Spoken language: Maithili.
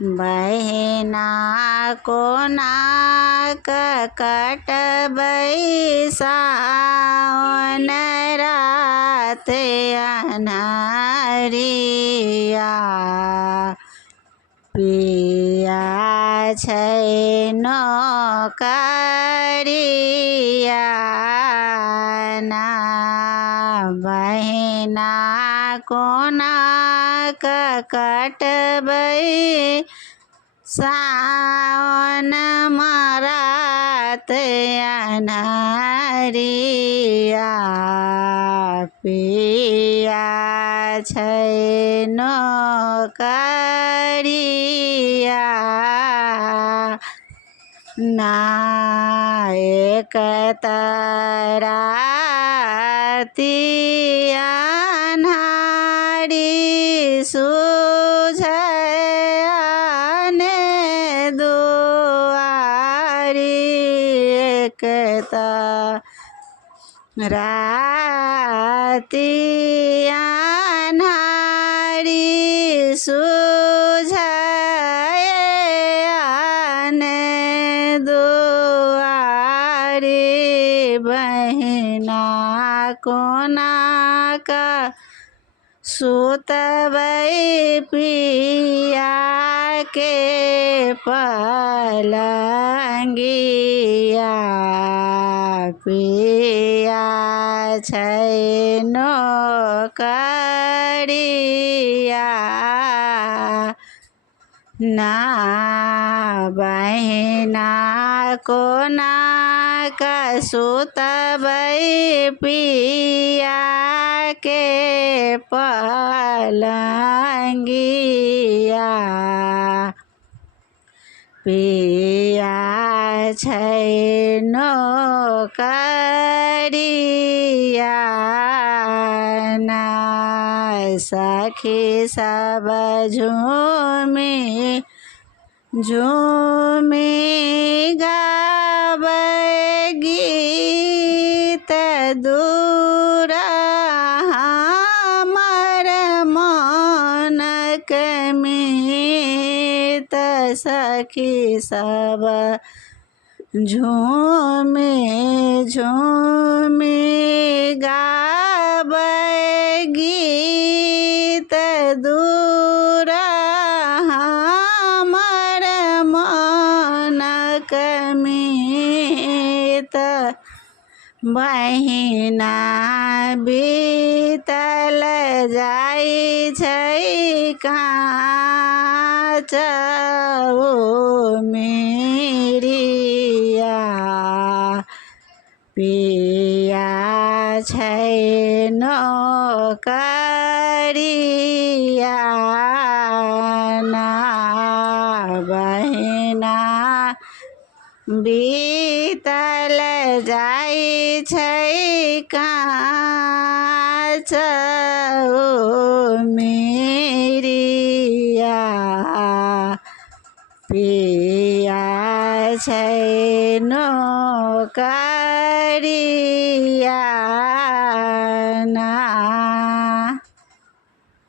बहिना कोना कटबै सावन रात अन्हरिया। पिया छै नौकरिया ना। बहिना कोना कटबै सावन रात अन्हरिया। पिया छै नौकरिया ना। एक राति अन्हारी सूझै दुआरी। एक राति अन्हारी सूझै दुआरी। बहिना कोना सुतबै पिया के पलंगिया। पिया छै नौकरिया ना। बहिना कोना सुतबै पिया के पलंगिया। पिया छै नौकरिया ना। सखी सब झूमी झूमी गाबै गीत दूर हमर मनक मीत। सखी सब झूमी झूमी गाबै गीत दूर हमर मनक मीत। बहिना बीतल जाइ छै काँच उमिरिया। पिया छै नौकरिया ना। बहिना बीतल जाइ छै काँच उमिरिया। पिया छै नौकरिया ना।